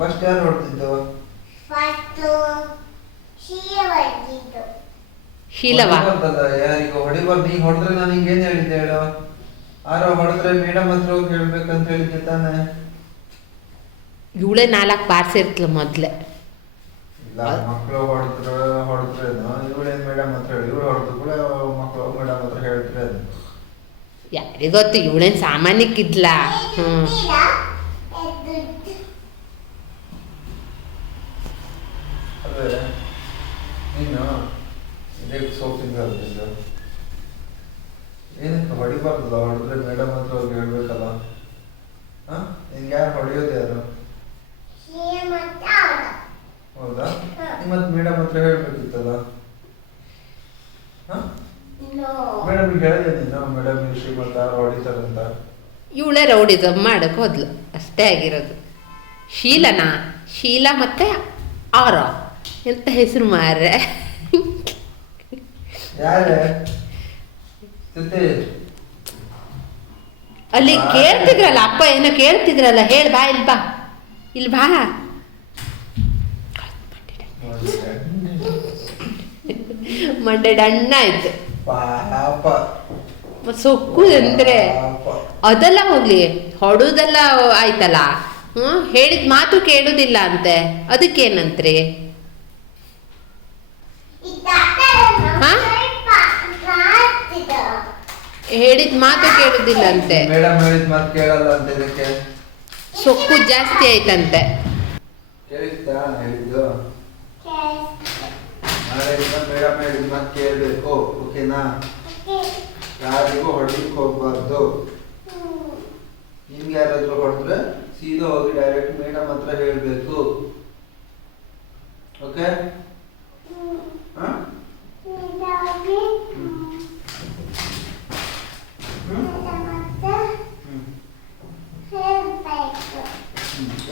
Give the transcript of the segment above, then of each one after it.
First ಯಾರು ಹೊಡ್ತಿದ್ದು? ಶೀಲವಾ? ಯಾರಿಗೂ ಹೊಡಿಬಾರ್ದು. ನೀ ಹೊಡೆದ್ರೆ ನಾನು ಹಿಂಗೇನು ಹೇಳಿದ್ದೆ ಹೇಳು? ಆರೋ ಹೊಡೆದ್ರೆ ಮೇಡಮ್ ಹತ್ರ ಹೋಗಿ ಹೇಳ್ಬೇಕಂತ ಹೇಳಿದ್ದೆ ತಾನೆ. ಇವಳೇ 4 ಬಾರ್ಸಿರ್ತಲ ಮೊದ್ಲೆ. ಇಲ್ಲ, ಮಕ್ಕಳು ಹೊಡೆದ್ರೇನು ಇವಳೇನು ಮೇಡಮ್ ಹತ್ರ ಹೇಳಿ, ಇವಳು ಹೊಡೆದು ಕೂಡ ಮಕ್ಕಳು ಮೇಡಮ್ ಹತ್ರ ಹೇಳ್ತಾರೆ. ಯಾರಿಗೊತ್ತು, ಇವಳೇನು ಸಾಮಾನ್ಯಕ್ಕಿದ್ಲ. ಅದೇ ನೀನು ಇದೇ ಸೋಪಿಂಗ್ ಅಲ್ಲಿಂದ ಏನಕ್ಕೆ ಹೊಡಿಬಾರ್ದಲ್ಲ? ಹೊಡೆದ್ರೆ ಮೇಡಮ್ ಹತ್ರ ಹೋಗಿ ಹೇಳ್ಬೇಕಲ್ಲ. ಹಾಂ, ನಿನ್ಗೆ ಯಾರು ಹೊಡೆಯೋದು ಯಾರು? ಹೌದಾ? ಮತ್ತೆ ಮೇಡಮ್ ಹತ್ರ ಹೇಳ್ಬೇಕಿತ್ತಲ್ಲ. ಹಾಂ, ಮೇಡಮ್ ಹೇಳಿದೆ ನೀನು, ಮೇಡಮ್ ಶ್ರೀಮಂತ ಯಾರು ಹೊಡಿತಾರಂತ. ಇವಳೇ ರೌಡಿಸಮ್ ಮಾಡಕ್ಕೆ ಹೋದ್ಲು, ಅಷ್ಟೇ ಆಗಿರೋದು. ಶೀಲನಾ? ಶೀಲಾ ಮತ್ತೆ ಆರ ಎಂತ ಹೆಸರು ಮಾರ್ರೆ. ಯಾರೇ ಅಲ್ಲಿ ಕೇಳ್ತಿದ್ರಲ್ಲ, ಅಪ್ಪ ಏನೋ ಕೇಳ್ತಿದ್ರಲ್ಲ, ಹೇಳಿ ಬಾ, ಇಲ್ಲಿ ಬಾ, ಇಲ್ಲಿ ಬಾ. ಮಂಡೆ ಡಣ್ಣ ಆಯ್ತು. ಸೊಕ್ಕು ಅಂದ್ರೆ ಅದೆಲ್ಲ ಹೋಗ್ಲಿ, ಹೊಡುದೆಲ್ಲ ಆಯ್ತಲ್ಲ. ಹೇಳಿದ ಮಾತು ಕೇಳುದಿಲ್ಲ ಅಂತೆ, ಅದಕ್ಕೇನಂತ್ರಿ? ಹೇಳಿದ ಮಾತು ಕೇಳುದಿಲ್ಲ ಅಂತೆ, ಮೇಡಮ್ ಹೇಳಿದ ಮಾತು ಕೇಳಲ್ಲ ಅಂತ. ಇದಕ್ಕೆ ಸೊಕ್ಕು ಜಾಸ್ತಿ ಆಯ್ತಂತೆ. ಕೇಳಿಸ್ತಾ ಹೇಳಿದ್ದು? ನಾಳೆಯಿಂದ ಮೇಡಮ್ ಹೇಳಿದ ಮಾತು ಕೇಳಬೇಕು, ಓಕೆನಾ? ಯಾರಿಗೂ ಹೊಡಿಲಿಕ್ಕೆ ಹೋಗ್ಬಾರ್ದು. ನಿಮ್ಗೆ ಯಾರಾದ್ರೂ ಹೊಡೆದ್ರೆ ಸೀದಾ ಹೋಗಿ ಡೈರೆಕ್ಟ್ ಮೇಡಮ್ ಹತ್ರ ಹೇಳ್ಬೇಕು, ಓಕೆ?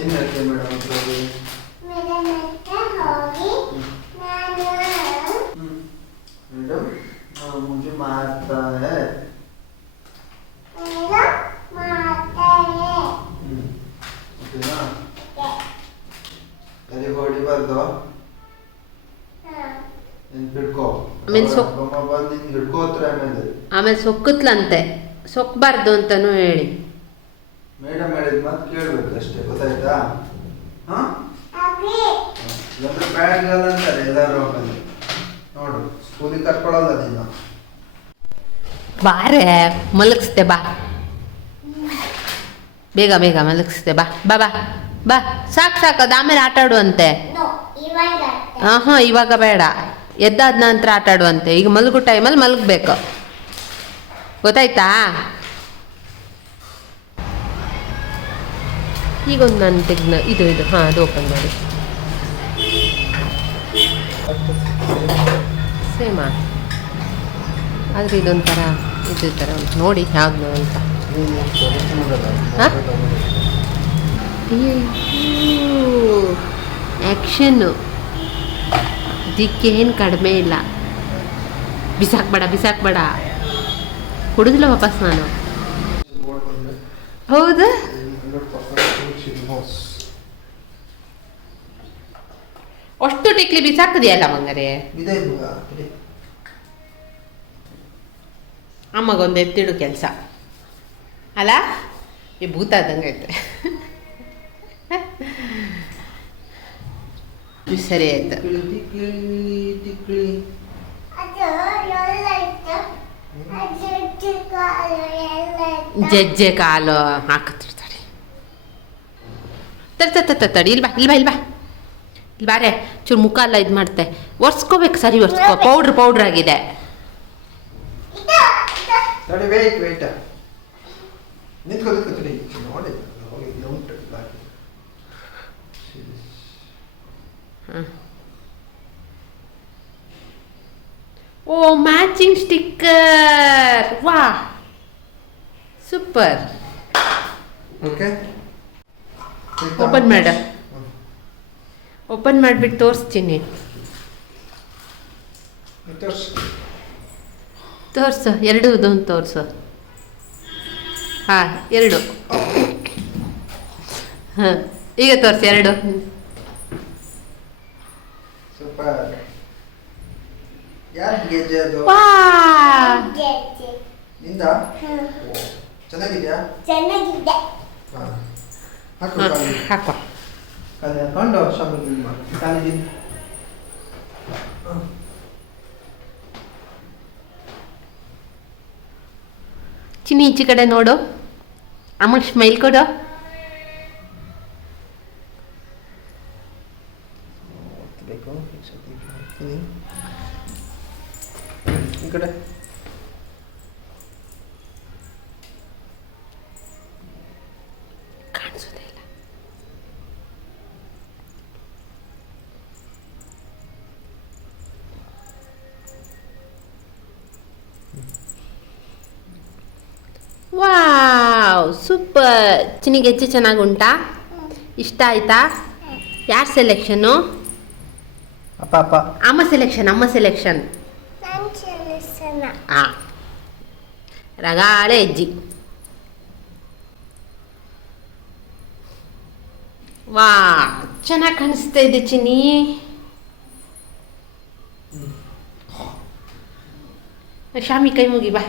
ಏನ್ ಹೇಳ್ತೀಯ ಮೇಡಮ್ ಹತ್ರ ಹೋಗಿ? मैडम मुझे मारता है। ओकेನಾ? ಯಾರಿಗೆ ಹೊಡಿಬಾರ್ದು? ನೆನ್ಪಿಟ್ಕೋ. ಆಮೇಲೆ ಸೊಕ್ಕತ್ಲಂತೆ, ಸೊಕ್ಕಬಾರ್ದು ಅಂತಾನು ಹೇಳಿ. ಮೇಡಮ್ ಹೇಳಿದ ಮಾತು ಕೇಳ್ಬೇಕು ಅಷ್ಟೇ, ಗೊತ್ತಾಯ್ತಾ? ಹಾ, ಬ್ಯಾಗ್ ಅಂತಾರೆ ಎಲ್ಲರೂ. ನೋಡು, ಸ್ಕೂಲಿಗೆ ಕರ್ಕೊಳ್ಳಲ್ಲ ನೀನು. ಬಾರೆ ಮಲಗಿಸ್ತೆ, ಬಾ ಬೇಗ ಬೇಗ ಮಲಗಿಸ್ತೆ, ಬಾ ಬಾ ಬಾ ಬಾ. ಸಾಕು ಸಾಕು, ಅದು ಆಮೇಲೆ ಆಟ ಆಡುವಂತೆ. ಹಾಂ, ಇವಾಗ ಬೇಡ, ಎದ್ದಾದ ನಂತರ ಆಟ ಆಡುವಂತೆ. ಈಗ ಮಲಗು ಟೈಮಲ್ಲಿ ಮಲಗಬೇಕು, ಗೊತ್ತಾಯ್ತಾ? ಈಗೊಂದು ನಾನು ತೆಗ್ನ ಇದು ಹಾಂ, ಅದು ಓಪನ್ ಮಾಡಿ. ಸೇಮಾ, ಆದರೆ ಇದೊಂಥರ ಇದು ಥರ ನೋಡಿ ಯಾವ್ದು ಅಂತ. ಆ್ಯಕ್ಷನ್ನು ಅದಕ್ಕೇನು ಕಡಿಮೆ ಇಲ್ಲ. ಬಿಸಾಕ್ಬೇಡ ಬಿಸಾಕ್ಬೇಡ, ಕೊಡುದಿಲ್ಲ ವಾಪಸ್ ನಾನು. ಹೌದಾ? ಅಷ್ಟು ಟಿಕ್ಲಿ ಬಿಸಾಕದಿಯಲ್ಲ ಮಂಗರೇ. ಅಮ್ಮಗೊಂದು ಎತ್ತಿಡು ಕೆಲಸ ಅಲ್ಲ, ಈ ಭೂತ ಆದಂಗೆ ಐತೆ. ಸರಿ ಆಯ್ತು. ಜಜ್ಜೆ ಕಾಲು ಹಾಕತ್ತಿರ್ತಾರೆ. ತಡಿ, ಇಲ್ಬಾ ಇಲ್ಬಾ ಇಲ್ಬಾ ಇಲ್ಲಿ ಬಾರೆ. ಚೂರು ಮುಖ ಎಲ್ಲ ಇದು ಮಾಡ್ತೆ, ಒರ್ಸ್ಕೋಬೇಕು. ಸರಿ ಒರ್ಸ್ಕೋ, ಪೌಡ್ರ್ ಆಗಿದೆ. ಓ, ಮ್ಯಾಚಿಂಗ್ ಸ್ಟಿಕ್ಕರ್, ವಾ ಸೂಪರ್. ಓಪನ್ ಮಾಡ, ಓಪನ್ ಮಾಡಿಬಿಟ್ಟು ತೋರಿಸ್ತೀನಿ. ತೋರಿಸು, ಎರಡು ಇದೊಂದು ತೋರಿಸು. ಹಾಂ, ಎರಡು. ಹಾಂ, ಈಗ ತೋರಿಸಿ ಎರಡು. ಸೂಪರ್. ಯಾರು ಗೆಜ್ಜೆ ಅದು? ವಾ ನಿಂದ? ಚೆನ್ನಾಗಿದ್ಯಾ? ಹಾ. ಹಾಕು ಕಾಲಿ. ಹಾಕುವ. ಕಾಲಿ ಹಾಕೊಂಡು ಶಾಮಿಗೆ ಕಾಲಿಗೆ. ಚಿನ್ನಿ ಈಚೆ ಕಡೆ ನೋಡು. ಅಮ್ಮ ಸ್ಮೈಲ್ ಕೊಡು. ಬೇಕು ಈ ಕಡೆ. ಕಾಣಿಸೋದೇ ಇಲ್ಲ. Wow super. ಚಿನ್ನಿಗೆ ಹೆಚ್ಚು ಚೆನ್ನಾಗುಂಟಾ? ಇಷ್ಟ ಆಯ್ತಾ? ಯಾರು ಸೆಲೆಕ್ಷನ್ನು? ಅಪ್ಪ ಅಪ್ಪ. ಅಮ್ಮ ಸೆಲೆಕ್ಷನ್. ಅಮ್ಮ ಸೆಲೆಕ್ಷನ್. ಆ ರಗಾಳೆ ಹೆಜ್ಜಿ. ವಾ ಚೆನ್ನಾಗಿ ಕಾಣಿಸ್ತಾ ಇದೆ ಚಿನ್ನಿ. ಶಾಮಿ ಕೈ ಮುಗಿ ಬಾ.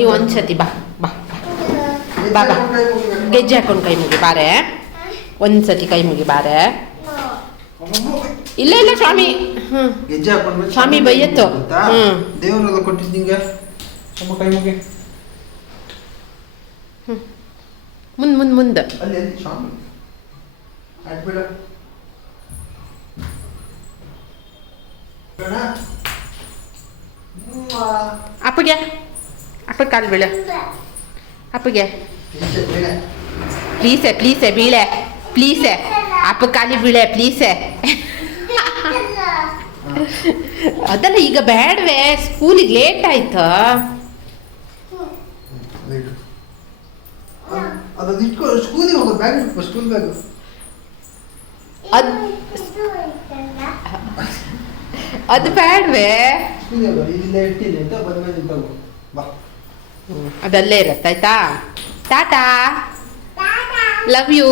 ಈಗ ಒಂದ್ಸತಿ ಬಾ ಬಾ ಬಾ ಬಾ. ಗೆಜ್ಜೆ ಹಾಕೊಂಡು ಕೈ ಮುಗಿ ಬಾರೆ. ಒಂದ್ಸತಿ ಕೈ ಮುಗಿ ಬಾರೆ. ಇಲ್ಲ ಇಲ್ಲ ಸ್ವಾಮಿ. ಹ್ಮ್ ಗೆಜ್ಜೆ ಹಾಕೊಂಡು ಸ್ವಾಮಿ ಬೈಯತ್ತು. ಹ್ಮ್ ದೇವರೆಲ್ಲ ಕೊಟ್ಟಿದ್ದು ನಿಂಗೆ. ಅಮ್ಮ ಕೈ ಮುಗಿ. ಮುಂದೆ ಅಲ್ಲಿ ಎಲ್ಲಿ ಸ್ವಾಮಿ ಅಡ್ಬಿಡ. ಅಪ್ಪಗೆ ಅಪ್ಪ ಕಾಲು ಬೀಳೆ. ಅಪ್ಪಗೆ ಪ್ಲೀಸೆ ಪ್ಲೀಸೆ ಬೀಳೆ ಪ್ಲೀಸೆ. ಅಪ್ಪ ಕಾಲಿ ಬೀಳೆ ಪ್ಲೀಸೆ. ಅದಲ್ಲ ಈಗ ಬೇಡವೇ, ಸ್ಕೂಲಿಗೆ ಲೇಟ್ ಆಯ್ತಾ? ಅದನ್ನ ಇಟ್ಕೊ. ಸ್ಕೂಲಿಗೆ ಹೋಗೋದು ಬ್ಯಾಗ್ ಇಟ್ಕೊ. ಸ್ಕೂಲ್ ಬ್ಯಾಗು ಅದು ಬೇಡವೇ? ಸ್ಕೂಲಿಗೆ ಹೋಗೋದು ಇಲ್ಲಿಂದ ಇಟ್ಟಿಲ್ಲ ಅಂತ ಬಂದ್ಮೇಲೆ ತಗೋ ಬಾ. ಅದಲ್ಲೇ ಇರತ್ತಾಯ್ತಾ? ಟಾಟಾ. Love you.